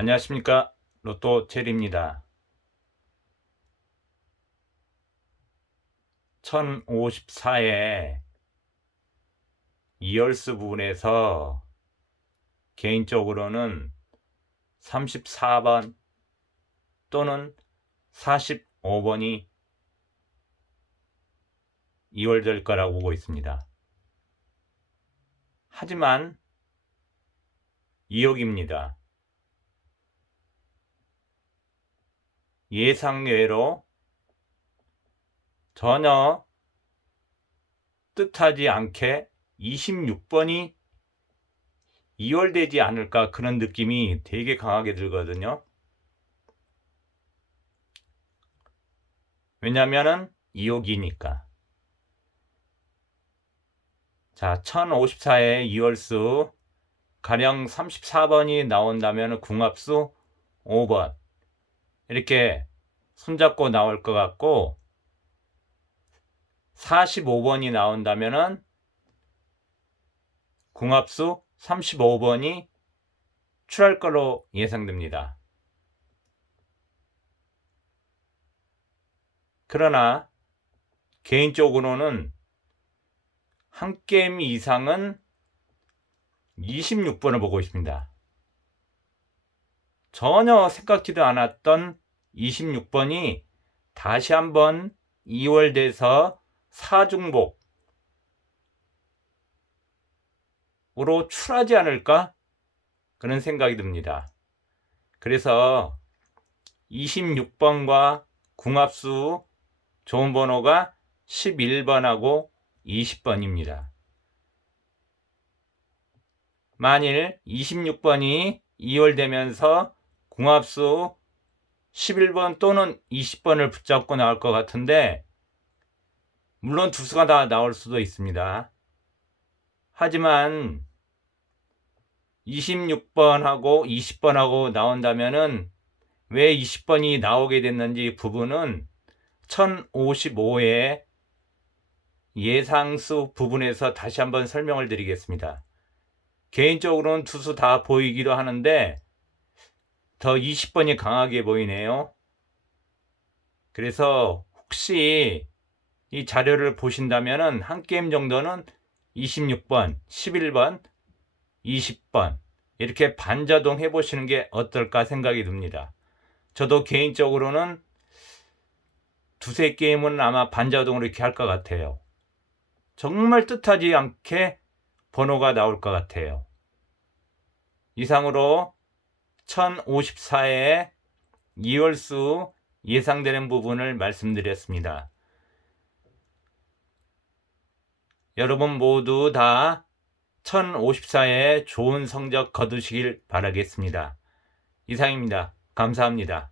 안녕하십니까 로또 체리입니다. 1054의 이열수 부분에서 개인적으로는 34번 또는 45번이 이월될 거라고 보고 있습니다. 하지만 2억입니다. 예상외로 전혀 뜻하지 않게 26번이 2월되지 않을까 그런 느낌이 되게 강하게 들거든요. 왜냐면은 2억이니까. 자, 1054의 2월수 가령 34번이 나온다면 궁합수 5번. 이렇게 손잡고 나올 것 같고 45번이 나온다면은 궁합수 35번이 출할 걸로 예상됩니다. 그러나 개인적으로는 한 게임 이상은 26번을 보고 있습니다. 전혀 생각지도 않았던 26번이 다시 한번 2월 돼서 사중복으로 출하지 않을까? 그런 생각이 듭니다. 그래서 26번과 궁합수 좋은 번호가 11번하고 20번입니다. 만일 26번이 2월 되면서 궁합수 11번 또는 20번을 붙잡고 나올 것 같은데 물론 두 수가 다 나올 수도 있습니다. 하지만 26번하고 20번하고 나온다면은 왜 20번이 나오게 됐는지 부분은 1055의 예상수 부분에서 다시 한번 설명을 드리겠습니다. 개인적으로는 투수 다 보이기도 하는데 더 20번이 강하게 보이네요. 그래서 혹시 이 자료를 보신다면은 한 게임 정도는 26번, 11번, 20번 이렇게 반자동 해보시는 게 어떨까 생각이 듭니다. 저도 개인적으로는 두세 게임은 아마 반자동으로 이렇게 할 것 같아요. 정말 뜻하지 않게 번호가 나올 것 같아요. 이상으로 1054의 2월수 예상되는 부분을 말씀드렸습니다. 여러분 모두 다 1054의 좋은 성적 거두시길 바라겠습니다. 이상입니다. 감사합니다.